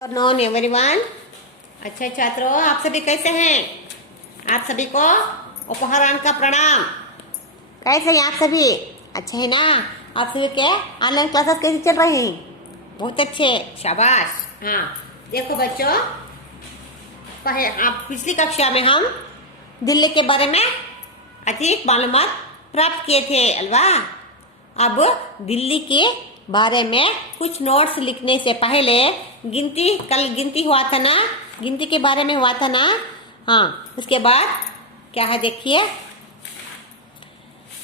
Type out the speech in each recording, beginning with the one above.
Non everyone. अच्छा छात्रों, आप सभी कैसे हैं? आप सभी को उपहारान का प्रणाम। कैसे हैं आप सभी? अच्छे हैं ना? आप सभी के ऑनलाइन क्लासेस कैसे चल रही हैं? बहुत अच्छे, शाबाश। हाँ देखो बच्चों, आप पिछली कक्षा में हम दिल्ली के बारे में अधिक मालूमात प्राप्त किए थे अल्वा। अब दिल्ली के बारे में कुछ नोट्स लिखने से पहले कल गिनती हुआ था ना, गिनती के बारे में हुआ था ना। हाँ, उसके बाद क्या है देखिए,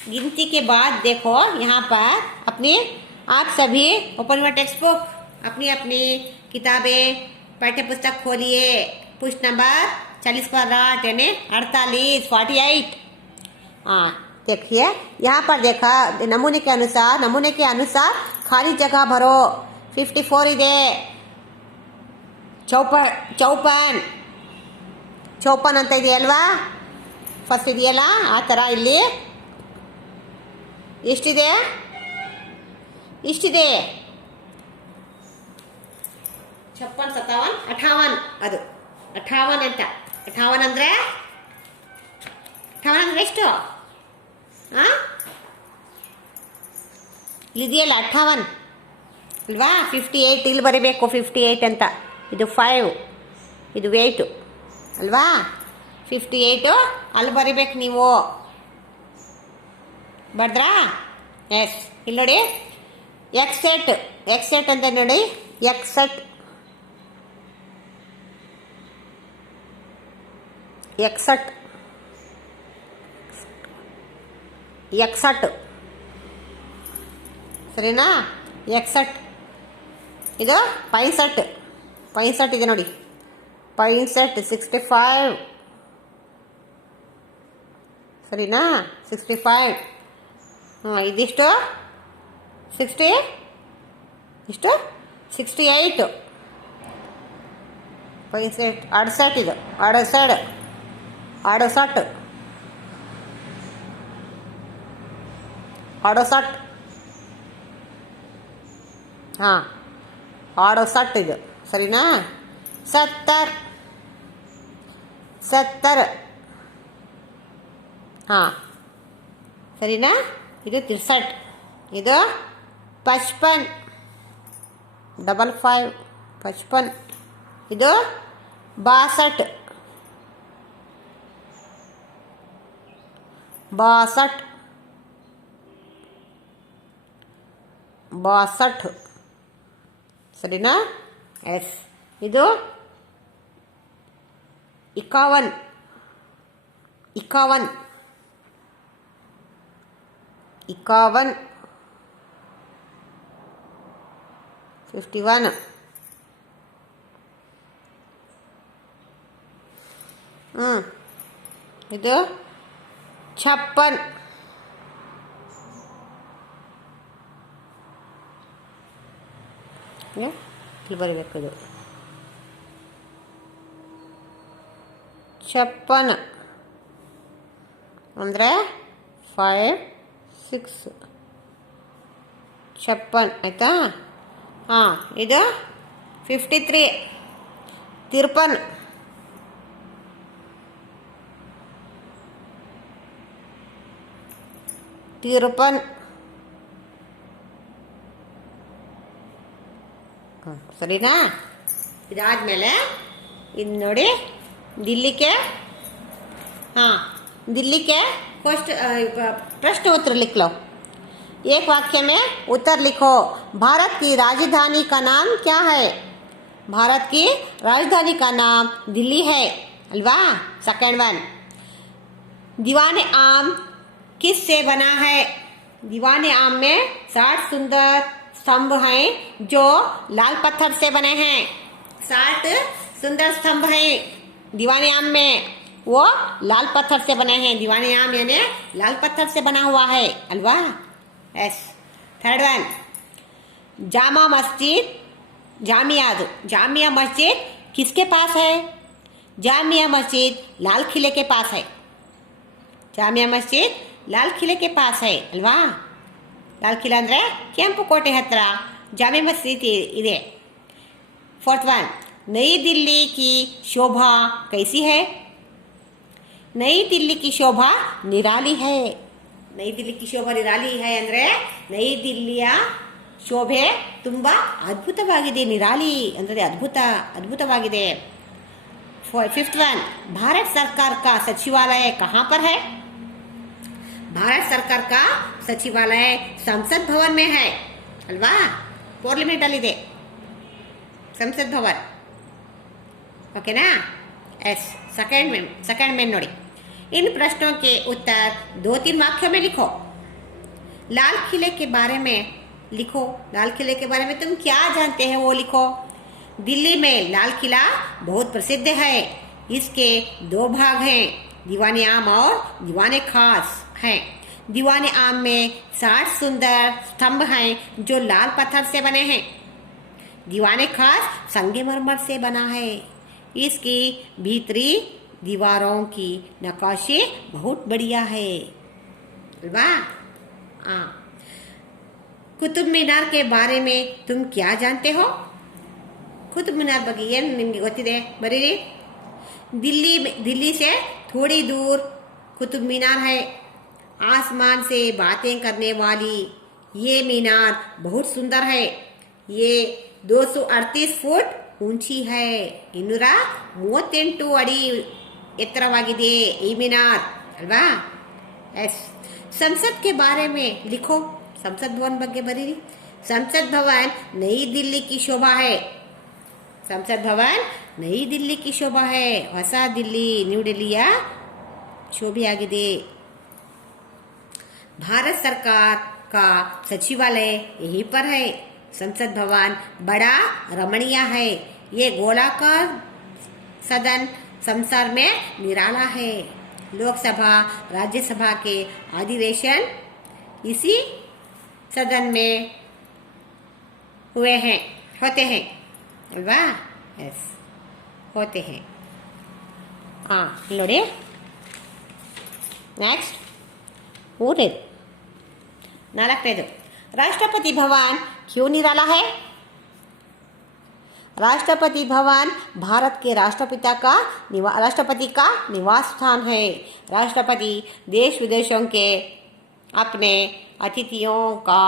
गिनती के बाद देखो यहाँ पर आप सभी ओपन योर टेक्स्ट बुक, अपनी अपनी किताबें पाठ्य पुस्तक खोलिए। पृष्ठ नंबर 40 पर राट यानी 48। हाँ देखिए, यहाँ पर देखा नमूने के अनुसार खाली जगह भरो। 54 ಇದೆ, 54 ಅಂತ ಇದೆಯಲ್ವಾ, ಫಸ್ಟ್ ಇದೆಯಲ್ಲ ಆ ಥರ ಇಲ್ಲಿ ಇಷ್ಟಿದೆ 56, 57, 58 ಅದು 58 ಅಂತ. 58 ಅಂದರೆ ಎಷ್ಟು? ಹಾಂ ಇಲ್ಲಿದೆಯಲ್ಲ 58 ಅಲ್ವಾ. 58 ಇಲ್ಲಿ ಬರೀಬೇಕು, 58 ಅಂತ. ಇದು 5, ಇದು 8 ಅಲ್ವಾ. 58 ಅಲ್ಲಿ ಬರೀಬೇಕು ನೀವು. ಬರ್ದ್ರಾ? ಎಸ್. ಇಲ್ಲಿ ನೋಡಿ, ಎಕ್ಸೆಟ್ ಅಂತ ನೋಡಿ, ಎಕ್ಸೆಟ್ ಸರಿನಾ. ಎಕ್ಸೆಟ್ ಇದು 65 ಇದೆ ನೋಡಿ, 65 ಸರಿನಾ. 65. ಹಾಂ ಇದಿಷ್ಟು 60 ಇಷ್ಟು 68. 68 ಇದು 68. ಹಾಂ 68 ಇದು ಸರಿನಾ. 70 ಹಾಂ ಸರಿನಾ. ಇದು 63, ಇದು 55, 55. ಇದು 62, 62 ಸರಿನಾ. ಎಸ್. ಇದು 51, 51. 51. ಇದು 56. ಇಲ್ಲಿ ಬರೀಬೇಕು, ಇದು 56 ಅಂದರೆ 5, 6 56 ಆಯಿತಾ. ಹಾಂ ಇದು 53, 53. ಸರಿನಾ. ಇದಾದಮೇಲೆ ಇದು ನೋಡಿ, दिल्ली के प्रश्न उत्तर लिख लो. एक वाक्य में उत्तर लिखो. भारत की राजधानी का नाम क्या है? भारत की राजधानी का नाम दिल्ली है अल्वा. सेकंड वन, दीवाने आम किस से बना है? दीवाने आम में 60 सुंदर स्तंभ हैं जो लाल पत्थर से बने हैं. 60 सुंदर स्तंभ हैं दीवाने आम में, वो लाल पत्थर से बने हैं. दीवाने आम यानी लाल पत्थर से बना हुआ है Alva. S. Third one, Jamia Masjid किसके पास है? जामिया मस्जिद लाल किले के पास है. जामिया मस्जिद लाल किले के पास है अल्वा. लाल किला ಅಂದರೆ ಕೆಂಪು ಕೋಟೆ ಹತ್ರ ಜಾಮಿಯಾ ಮಸ್ಜಿದ್ ಇದೆ. 4th one, नई दिल्ली की शोभा कैसी है? नई दिल्ली की शोभा निराली है. ನೈ ದಿಲ್ಲಿ ಕಿ ಶೋಭಾ ನಿರಾಲಿ ಹೈ ಅಂದರೆ ನೈ ದಿಲ್ಲಿಯ ಶೋಭೆ ತುಂಬ ಅದ್ಭುತವಾಗಿದೆ. ನಿರಾಲಿ ಅಂದರೆ ಅದ್ಭುತವಾಗಿದೆ. फिफ्थ वन, भारत सरकार का सचिवालय कहाँ पर है? भारत सरकार का सचिवालय संसद भवन में है अल्वा. पार्लिमेंट ಅಲ್ಲಿ ಇದೆ ಸಂಸತ್ ಭವನ್. ओकेना. एस सेकंड में ನೋಡಿ. इन प्रश्नों के उत्तर 2-3 वाक्यों में लिखो. लाल किले के बारे में लिखो. लाल किले के बारे में तुम क्या जानते हैं वो लिखो. दिल्ली में लाल किला बहुत प्रसिद्ध है. इसके 2 भाग हैं, दीवाने आम और दीवाने खास हैं. दीवाने आम में 60 सुंदर स्तंभ हैं जो लाल पत्थर से बने हैं. दीवाने खास संगमरमर से बना है. इसकी भीतरी दीवारों की नक्काशी बहुत बढ़िया है. वाह. कुतुब मीनार के बारे में तुम क्या जानते हो? कुतुब मीनार ಬಗ್ಗೆ ಏನು ನಿಮಗೆ ಗೊತ್ತಿದೆ ಬರೀರಿ. दिल्ली से थोड़ी दूर कुतुब मीनार है. आसमान से बातें करने वाली ये मीनार बहुत सुंदर है. ये 238 फुट ऊंची है. 238 ಅಡಿ ಎತ್ತರವಾಗಿದೆ ಈ मीनार ಅಲ್ವಾ. ಎಸ್. संसद के बारे में लिखो. संसद भवन ಬಗ್ಗೆ ಬರೀರಿ. संसद भवन नई दिल्ली की शोभा है. संसद भवन नई दिल्ली की शोभा है. ಹೊಸ दिल्ली न्यू दिल्लीಯ शोभೆಯಾಗಿದೆ. भारत सरकार का सचिवालय यहीं पर है. संसद भवन बड़ा रमणीय है. ये गोलाकार सदन संसार में निराला है. लोकसभा राज्यसभा के अधिवेशन इसी सदन में होते हैं अल्वा. यस, होते हैं. हाँ ನೋಡಿ. नेक्स्ट ಮೂರನೇದು. 4ನೇದು, राष्ट्रपति भवन क्यों निराला है? राष्ट्रपति भवन भारत के राष्ट्रपति का निवास स्थान है. राष्ट्रपति देश विदेशों के अपने अतिथियों का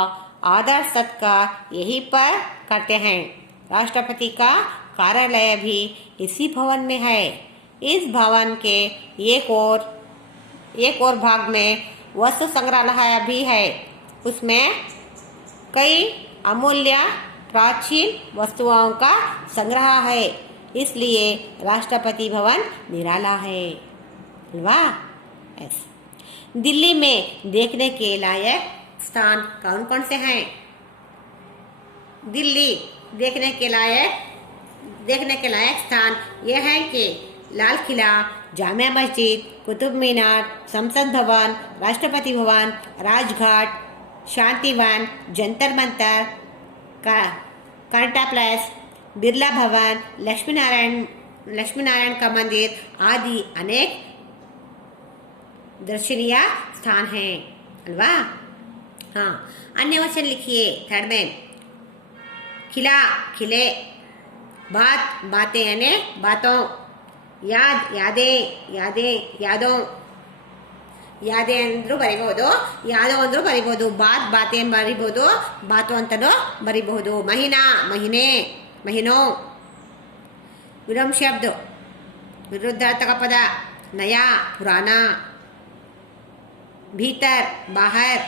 आदर सत्कार यहीं पर करते हैं. राष्ट्रपति का कार्यालय भी इसी भवन में है. इस भवन के एक और भाग में वस्तु संग्रहालय भी है. उसमें कई अमूल्य प्राचीन वस्तुओं का संग्रह है. इसलिए राष्ट्रपति भवन निराला है अल्वा. यस. दिल्ली में देखने के लायक स्थान कौन कौन से हैं? दिल्ली देखने के लायक स्थान ये हैं कि लाल किला, जामिया मस्जिद, कुतुब मीनार, संसद भवन, राष्ट्रपति भवन, राजघाट, शांतिवन, जंतर मंतर, करटा प्लेस, बिरला भवन, लक्ष्मी नारायण का मंदिर आदि अनेक दर्शनीय स्थान हैं अल्वा. हाँ, अन्य वचन लिखिए. थर्ड में खिला, खिले, बात, बातें यानी बातों, याद, यादों ಅಂದ್ರೂ ಬರಿಬಹುದು, ಯಾದೋ ಅಂದ್ರೂ ಬರಿಬಹುದು. ಬಾತೆ ಬರಿಬಹುದು, ಬಾತು ಅಂತಲೂ ಬರಿಬಹುದು. ಮಹಿನಾ, ಮಹಿನೋ. ವಿಲೋಮ ಶಬ್ದ, ವಿರುದ್ಧಾರ್ಥಕ ಪದ. ನಯಾ, ಪುರಾಣ. ಭೀತರ್, ಬಾಹರ್.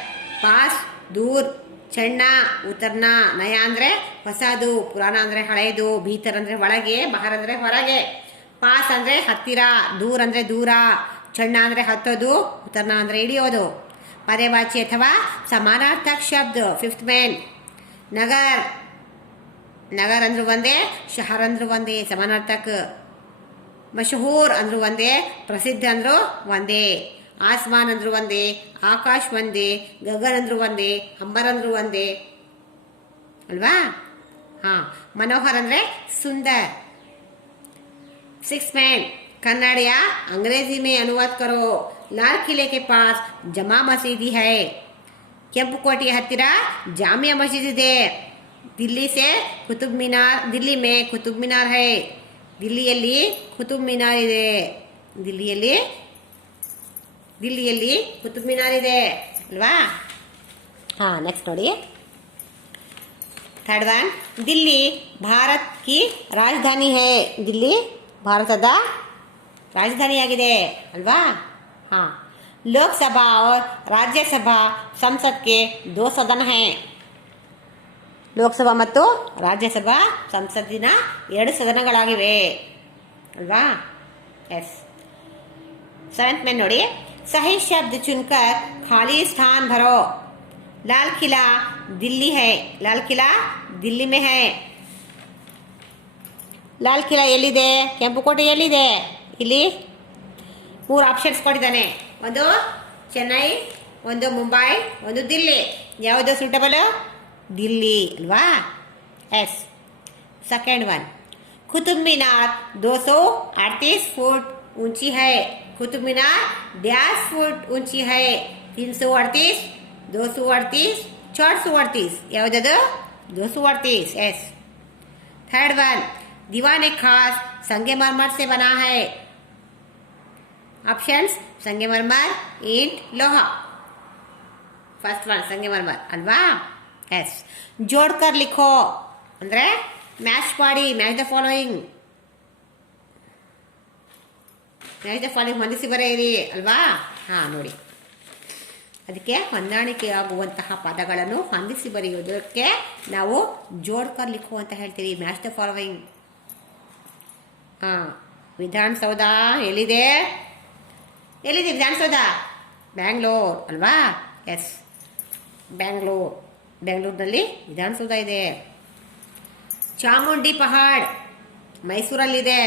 ಪಾಸ್, ದೂರ್. ಚಣ್ಣ, ಉತ್ತರ್ನ. ನಯ ಅಂದರೆ ಹೊಸದು, ಪುರಾಣ ಅಂದರೆ ಹಳೆಯದು, ಭೀತರ್ ಅಂದರೆ ಒಳಗೆ, ಬಾಹರ್ ಅಂದರೆ ಹೊರಗೆ. ಪಾಸ್ ಅಂದರೆ ಹತ್ತಿರ, ದೂರ್ ಅಂದರೆ ದೂರ, ಚಣ್ಣ ಅಂದರೆ ಹತ್ತೋದು, ಉತ್ತರ್ನ ಅಂದರೆ ಇಳಿಯೋದು. ಪರ್ಯಾಯವಾಚಿ ಅಥವಾ ಸಮಾನಾರ್ಥಕ ಶಬ್ದ. ಫಿಫ್ತ್ ಮೇನ್ ನಗರ್ ಅಂದ್ರೂ ಒಂದೇ, ಶಹರ್ ಅಂದ್ರೂ ಒಂದೇ, ಸಮಾನಾರ್ಥಕ. ಮಶಹೂರ್ ಅಂದ್ರೂ ಒಂದೇ, ಪ್ರಸಿದ್ಧ ಅಂದ್ರೂ ಒಂದೇ. ಆಸ್ಮಾನ್ ಅಂದ್ರೂ ಒಂದೇ, ಆಕಾಶ್ ಒಂದೇ, ಗಗನ್ ಅಂದ್ರೂ ಒಂದೇ, ಅಂಬರ್ ಅಂದ್ರೂ ಒಂದೇ ಅಲ್ವಾ. ಹಾಂ. ಮನೋಹರ್ ಅಂದರೆ ಸುಂದರ್. सिक्स मैन कन्नड़ या अंग्रेजी में अनुवाद करो. लाल किले के पास जमा मसीदी है. ಕೆಂಪುಕೋಟೆಯ ಹತ್ತಿರ ಜಾಮಿಯಾ ಮಸೀದಿ ಇದೆ. दिल्ली से कुतुब मीनार दिल्ली में कुतुब मीनार है ದಿಲ್ಲಿಯಲ್ಲಿ ಕುತುಬ್ ಮಿನಾರ್ ಇದೆ ದಿಲ್ಲಿಯಲ್ಲಿ ಕುತುಬ್ ಮಿನಾರ್ ಇದೆ ಅಲ್ವಾ ಹಾಂ ನೆಕ್ಸ್ಟ್ ನೋಡಿ ಥರ್ಡ್ ಒನ್ ದಿಲ್ಲಿ ಭಾರತ್ ಕಿ ರಾಜಧಾನಿ ಹೈ ದಿಲ್ಲಿ ಭಾರತದ ರಾಜಧಾನಿಯಾಗಿದೆ ಅಲ್ವಾ ಹಾಂ ಲೋಕಸಭಾ और राज्यसभा संसद के 2 सदन हैं ಲೋಕಸಭಾ ಮತ್ತು ರಾಜ್ಯಸಭಾ ಸಂಸತ್ತಿನ 2 ಸದನಗಳಾಗಿವೆ ಅಲ್ವಾ ಎಸ್ सेवेंथ में ನೋಡಿ सही शब्द चुनकर खाली स्थान भरो लाल किला दिल्ली है लाल किला दिल्ली में है ಲಾಲ್ ಕಿಲಾ ಎಲ್ಲಿದೆ ಕೆಂಪು ಕೋಟೆ ಎಲ್ಲಿದೆ ಇಲ್ಲಿ 3 ಆಪ್ಷನ್ಸ್ ಕೊಟ್ಟಿದ್ದಾನೆ ಒಂದು ಚೆನ್ನೈ ಒಂದು ಮುಂಬೈ ಒಂದು ದಿಲ್ಲಿ ಯಾವುದು ಸೂಟಬಲ್ दिल्ली अल्वा एस second one Qutub Minar 238 foot ऊंची है कुतुब मीनार 10 फुट ऊंची है 338 238 438 ಯಾವುದು 238 एस थर्ड वन दीवान खास संगमरमर से बना है ऑप्शंस संगमरमर ईंट लोहा फर्स्ट वन संगमरमर अल्वा एस जोड़कर लिखो ಅಂದ್ರೆ ಮ್ಯಾಚ್ ಮಾಡಿ ಮ್ಯಾಚ್ ದ ಫಾಲೋಯಿಂಗ್ ಹೊಂದಿಸಿ ಬರೆಯಿರಿ ಅಲ್ವಾ ಹಾಂ ನೋಡಿ ಅದಕ್ಕೆ ಹೊಂದಾಣಿಕೆಯಾಗುವಂತಹ ಪದಗಳನ್ನು ಹೊಂದಿಸಿ ಬರೆಯುವುದಕ್ಕೆ ನಾವು ಜೋಡ್ಕರ್ ಲಿಖೋ ಅಂತ ಹೇಳ್ತೀವಿ ಮ್ಯಾಚ್ ದ ಫಾಲೋಯಿಂಗ್ ಹಾಂ ವಿಧಾನಸೌಧ ಎಲ್ಲಿದೆ ವಿಧಾನಸೌಧ ಬ್ಯಾಂಗ್ಳೂರ್ ಅಲ್ವಾ ಎಸ್ ಬೆಂಗಳೂರಿನಲ್ಲಿ ವಿಧಾನಸೌಧ ಇದೆ ಚಾಮುಂಡಿ ಪಹಾಡ್ ಮೈಸೂರಲ್ಲಿದೆ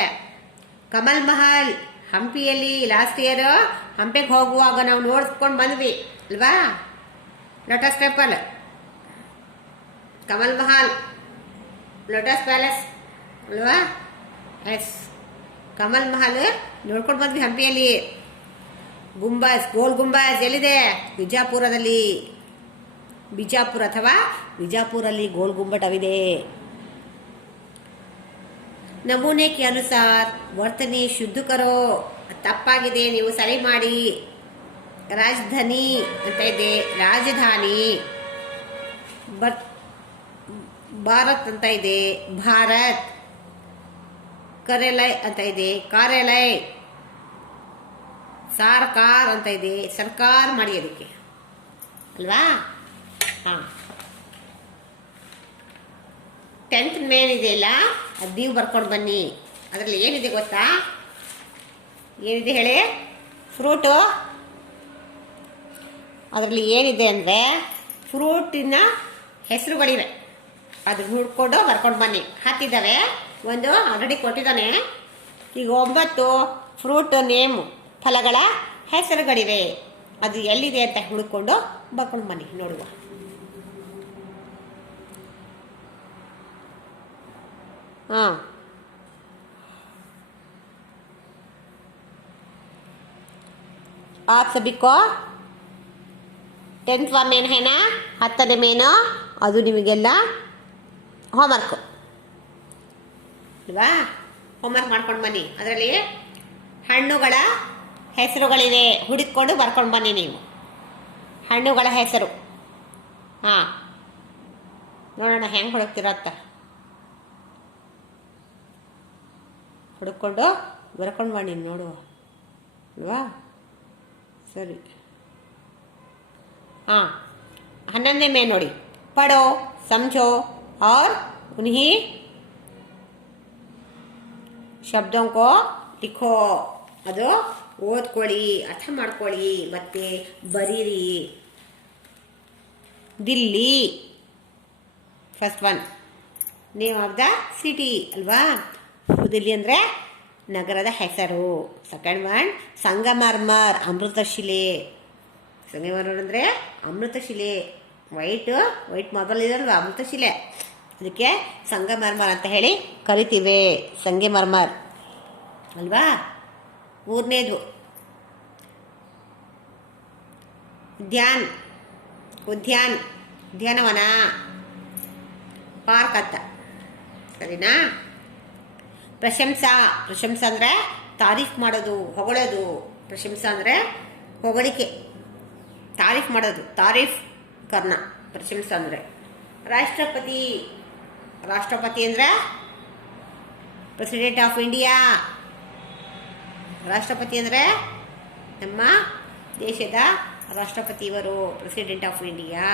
ಕಮಲ್ ಮಹಲ್ ಹಂಪಿಯಲ್ಲಿ ಲಾಸ್ಟ್ ಇಯರ್ ಹಂಪಿಗೆ ಹೋಗುವಾಗ ನಾವು ನೋಡ್ಕೊಂಡು ಬಂದ್ವಿ ಅಲ್ವಾ lotus temple Kamal Mahal lotus palace ಅಲ್ವಾ ಎಸ್ ಕಮಲ್ ಮಹಲ್ ನೋಡ್ಕೊಂಡು ಬಂದ್ವಿ ಹಂಪಿಯಲ್ಲಿ ಗುಂಬಜ್ ಗೋಲ್ ಗುಂಬಜ್ ಎಲ್ಲಿದೆ ಬಿಜಾಪುರ ಅಥವಾ ಬಿಜಾಪುರಲ್ಲಿ ಗೋಲ್ ಗುಂಬಟವಿದೆ ನಮೂನೆ ಕೆ ಅನುಸಾರ ವರ್ತನೆ ಶುದ್ಧ ಕರೋ ತಪ್ಪಾಗಿದೆ ನೀವು ಸರಿ ಮಾಡಿ ರಾಜಧಾನಿ ಅಂತ ಇದೆ ರಾಜಧಾನಿ ಭಾರತ್ ಅಂತ ಇದೆ ಭಾರತ್ ಕಾರ್ಯಾಲಯ ಅಂತ ಇದೆ ಕಾರ್ಯಾಲಯ ಸರ್ಕಾರ ಅಂತ ಇದೆ ಸರ್ಕಾರ ಮಾಡಿ ಅದಕ್ಕೆ ಅಲ್ವಾ ಹಾಂ 10th ಮೇನ್ ಇದೆಯಲ್ಲ ಅದು ನೀವು ಬರ್ಕೊಂಡು ಬನ್ನಿ ಅದರಲ್ಲಿ ಏನಿದೆ ಗೊತ್ತಾ ಏನಿದೆ ಹೇಳಿ ಫ್ರೂಟು ಅದರಲ್ಲಿ ಏನಿದೆ ಅಂದರೆ ಫ್ರೂಟಿನ ಹೆಸರುಗಳಿವೆ ಅದು ಹುಡ್ಕೊಂಡು ಬರ್ಕೊಂಡು ಬನ್ನಿ ಹಾಕಿದ್ದಾವೆ ಒಂದು ಆಲ್ರೆಡಿ ಕೊಟ್ಟಿದ್ದಾನೆ ಈಗ 9 ಫ್ರೂಟ್ ನೇಮ್ ಫಲಗಳ ಹೆಸರುಗಳಿವೆ ಅದು ಎಲ್ಲಿದೆ ಅಂತ ಹುಡುಕೊಂಡು ಬರ್ಕೊಂಡು ಬನ್ನಿ ನೋಡುವ हाँ आप सभी को 10th ಮೇನ್ ಹೇನಾ 10ನೇ ಮೇನು ಅದು ನಿಮಗೆಲ್ಲ ಹೋಮ್ವರ್ಕ್ ಅಲ್ವಾ ಹೋಮ್ವರ್ಕ್ ಮಾಡ್ಕೊಂಡು ಬನ್ನಿ ಅದರಲ್ಲಿ ಹಣ್ಣುಗಳ ಹೆಸರುಗಳಿವೆ ಹುಡುಕೊಂಡು ಬರ್ಕೊಂಡು ಬನ್ನಿ ನೀವು ಹಣ್ಣುಗಳ ಹೆಸರು ಹಾಂ ನೋಡೋಣ ಹೆಂಗೆ ಹುಡುಕ್ತಿರತ್ತ ಹುಡುಕೊಂಡು ಬರ್ಕೊಂಡು ಬನ್ನಿ ನೋಡುವ ಅಲ್ವಾ ಸರಿ हाँ 11ನೇ में ನೋಡಿ पढ़ो समझो और उन्हीं ಶಬ್ದों को लिखो ಅದು ಓದ್ಕೊಳ್ಳಿ ಅರ್ಥ ಮಾಡ್ಕೊಳ್ಳಿ ಮತ್ತೆ ಬರೀರಿ Delhi first one name of the city ಅಲ್ವಾ ದಿಲ್ಲಿ ಅಂದರೆ ನಗರದ ಹೆಸರು ಸೆಕೆಂಡ್ ಒನ್ ಸಂಗಮರ್ಮರ್ ಅಮೃತಶಿಲೆ ಸಂಗಮರ್ಮರ್ ಅಂದರೆ ಅಮೃತಶಿಲೆ ವೈಟ್ ಮಾರ್ಬಲ್ ಇದಲ್ವ ಅಮೃತಶಿಲೆ ಅದಕ್ಕೆ ಸಂಗಮರ್ಮರ್ ಅಂತ ಹೇಳಿ ಕರಿತೀವಿ ಸಂಗಮರ್ಮರ್ ಅಲ್ವಾ ಮೂರನೇದು ಉದ್ಯಾನವನ ಪಾರ್ಕ್ ಅಂತ. ಸರಿನಾ? ಪ್ರಶಂಸಾ, ಪ್ರಶಂಸಾ ಅಂದರೆ ತಾರೀಫ್ ಮಾಡೋದು, ಹೊಗಳೋದು. ಪ್ರಶಂಸಾ ಅಂದರೆ ಹೊಗಳಿಕೆ, ತಾರೀಫ್ ಮಾಡೋದು, ತಾರೀಫ್ ಕರ್ನ ಪ್ರಶಂಸಾ ಅಂದರೆ. ರಾಷ್ಟ್ರಪತಿ, ರಾಷ್ಟ್ರಪತಿ ಅಂದರೆ ಪ್ರೆಸಿಡೆಂಟ್ ಆಫ್ ಇಂಡಿಯಾ. ರಾಷ್ಟ್ರಪತಿ ಅಂದರೆ ನಮ್ಮ ದೇಶದ ರಾಷ್ಟ್ರಪತಿಯವರು, ಪ್ರೆಸಿಡೆಂಟ್ ಆಫ್ ಇಂಡಿಯಾ.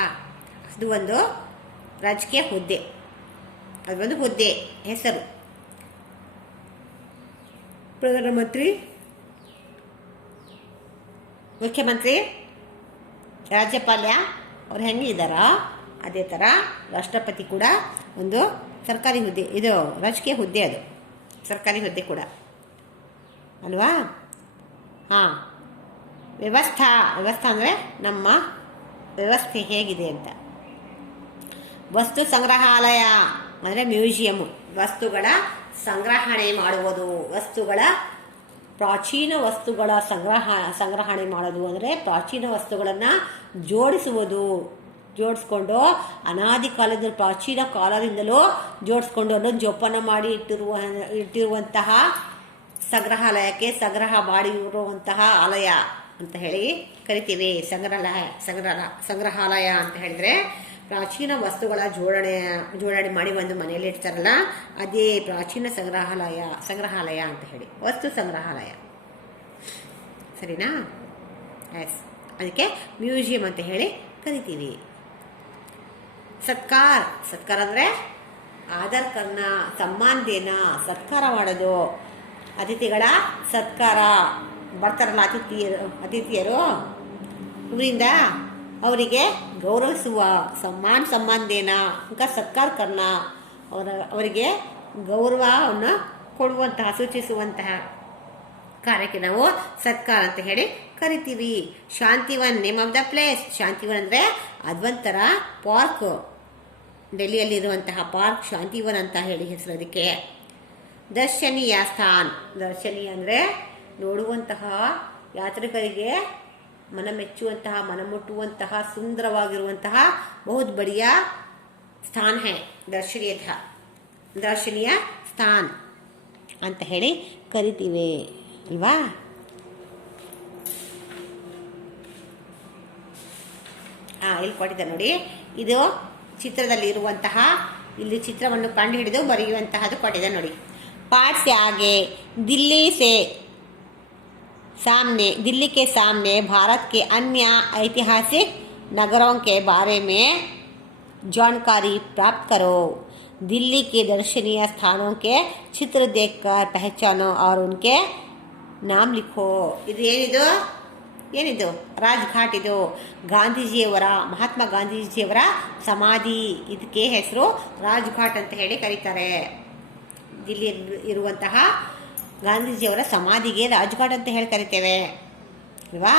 ಅದು ಒಂದು ರಾಜಕೀಯ ಹುದ್ದೆ, ಅದು ಒಂದು ಹುದ್ದೆ ಹೆಸರು. ಪ್ರಧಾನಮಂತ್ರಿ, ಮುಖ್ಯಮಂತ್ರಿ, ರಾಜ್ಯಪಾಲ ಅವ್ರು ಹೆಂಗಿದ್ದಾರೋ ಅದೇ ಥರ ರಾಷ್ಟ್ರಪತಿ ಕೂಡ ಒಂದು ಸರ್ಕಾರಿ ಹುದ್ದೆ, ಇದು ರಾಜಕೀಯ ಹುದ್ದೆ, ಅದು ಸರ್ಕಾರಿ ಹುದ್ದೆ ಕೂಡ ಅಲ್ವಾ? ಹಾಂ. ವ್ಯವಸ್ಥಾ, ವ್ಯವಸ್ಥಾ ಅಂದರೆ ನಮ್ಮ ವ್ಯವಸ್ಥೆ ಹೇಗಿದೆ ಅಂತ. ವಸ್ತು ಸಂಗ್ರಹಾಲಯ ಅಂದರೆ ಮ್ಯೂಸಿಯಂ, ವಸ್ತುಗಳ ಸಂಗ್ರಹಣೆ ಮಾಡುವುದು. ವಸ್ತುಗಳ, ಪ್ರಾಚೀನ ವಸ್ತುಗಳ ಸಂಗ್ರಹಣೆ ಮಾಡೋದು ಅಂದರೆ ಪ್ರಾಚೀನ ವಸ್ತುಗಳನ್ನು ಜೋಡಿಸುವುದು. ಜೋಡಿಸ್ಕೊಂಡು ಅನಾದಿ ಕಾಲದ, ಪ್ರಾಚೀನ ಕಾಲದಿಂದಲೂ ಜೋಡಿಸ್ಕೊಂಡು ಅದನ್ನು ಜೋಪಾನ ಮಾಡಿ ಇಟ್ಟಿರುವಂತಹ ಸಂಗ್ರಹಾಲಯಕ್ಕೆ ಸಂಗ್ರಹ ಮಾಡಿರುವಂತಹ ಆಲಯ ಅಂತ ಹೇಳಿ ಕರಿತೀವಿ. ಸಂಗ್ರಹಾಲಯ ಅಂತ ಹೇಳಿದ್ರೆ ಪ್ರಾಚೀನ ವಸ್ತುಗಳ ಜೋಡಣೆ ಮಾಡಿ ಒಂದು ಮನೆಯಲ್ಲಿ ಇಡ್ತಾರಲ್ಲ, ಅದೇ ಪ್ರಾಚೀನ ಸಂಗ್ರಹಾಲಯ ಅಂತ ಹೇಳಿ, ವಸ್ತು ಸಂಗ್ರಹಾಲಯ. ಸರಿನಾ? ಎಸ್, ಅದಕ್ಕೆ ಮ್ಯೂಸಿಯಂ ಅಂತ ಹೇಳಿ ಕರಿತೀವಿ. ಸತ್ಕಾರ, ಸತ್ಕಾರ ಅಂದರೆ ಆದರ್ ಕರ್ನ, ಸಮ್ಮಾನ್ ದೇನ, ಸತ್ಕಾರ ಮಾಡೋದು. ಅತಿಥಿಗಳ ಸತ್ಕಾರ, ಬರ್ತಾರಲ್ಲ ಅತಿಥಿಯರು, ಇವರಿಂದ ಅವರಿಗೆ ಗೌರವಿಸುವ, ಸಮ್ಮಾನ್ ದೇನ ಅಂತ ಸತ್ಕಾರ ಕರ್ನ, ಅವರಿಗೆ ಗೌರವವನ್ನು ಕೊಡುವಂತಹ, ಸೂಚಿಸುವಂತಹ ಕಾರ್ಯಕ್ಕೆ ನಾವು ಸತ್ಕಾರ ಅಂತ ಹೇಳಿ ಕರಿತೀವಿ. ಶಾಂತಿವನ್, ನೇಮ್ ಆಫ್ ದ ಪ್ಲೇಸ್. ಶಾಂತಿವನ್ ಅಂದರೆ ಅದೊಂಥರ ಪಾರ್ಕ್, ಡೆಲ್ಲಿಯಲ್ಲಿರುವಂತಹ ಪಾರ್ಕ್ ಶಾಂತಿವನ್ ಅಂತ ಹೇಳಿ ಹೆಸರು ಅದಕ್ಕೆ. ದರ್ಶನೀಯ ಸ್ಥಾನ್, ದರ್ಶನೀಯ ಅಂದರೆ ನೋಡುವಂತಹ, ಯಾತ್ರಿಕರಿಗೆ ಮನ ಮೆಚ್ಚುವಂತಹ, ಮನ ಮುಟ್ಟುವಂತಹ, ಸುಂದರವಾಗಿರುವಂತಹ ಬಹುತ್ ಬಡಿಯ ಸ್ಥಾನ್ ಹೈ, ದರ್ಶನೀಯ ಸ್ಥಾನ್ ಅಂತ ಹೇಳಿ ಕರಿತೀವಿ ಅಲ್ವಾ? ಇಲ್ಲಿ ಕೊಟ್ಟಿದ್ದಾರೆ ನೋಡಿ, ಇದು ಚಿತ್ರದಲ್ಲಿ ಇರುವಂತಹ, ಇಲ್ಲಿ ಚಿತ್ರವನ್ನು ಕಂಡು ಹಿಡಿದು ಬರೆಯುವಂತಹದ್ದು ಕೊಟ್ಟಿದೆ ನೋಡಿ. पाठ से आगे दिल्ली के सामने भारत के अन्य ऐतिहासिक नगरों के बारे में जानकारी प्राप्त करो. दिल्ली के दर्शनीय स्थानों के चित्र देखकर पहचानो और उनके नाम लिखो. ಇದು ಏನಿದು ರಾಜ್ಘಾಟ್. ಇದು ಗಾಂಧೀಜಿಯವರ, ಮಹಾತ್ಮ ಗಾಂಧೀಜಿಯವರ ಸಮಾಧಿ. ಇದಕ್ಕೆ ಹೆಸರು ರಾಜ್ಘಾಟ್ ಅಂತ ಹೇಳಿ ಕರೀತಾರೆ. ದಿಲ್ಲಿಯಲ್ಲಿ ಇರುವಂತಹ ಗಾಂಧೀಜಿಯವರ ಸಮಾಧಿಗೆ ರಾಜ್ಘಾಟ್ ಅಂತ ಹೇಳಿ ಕರಿತೇವೆ ಅಲ್ವಾ?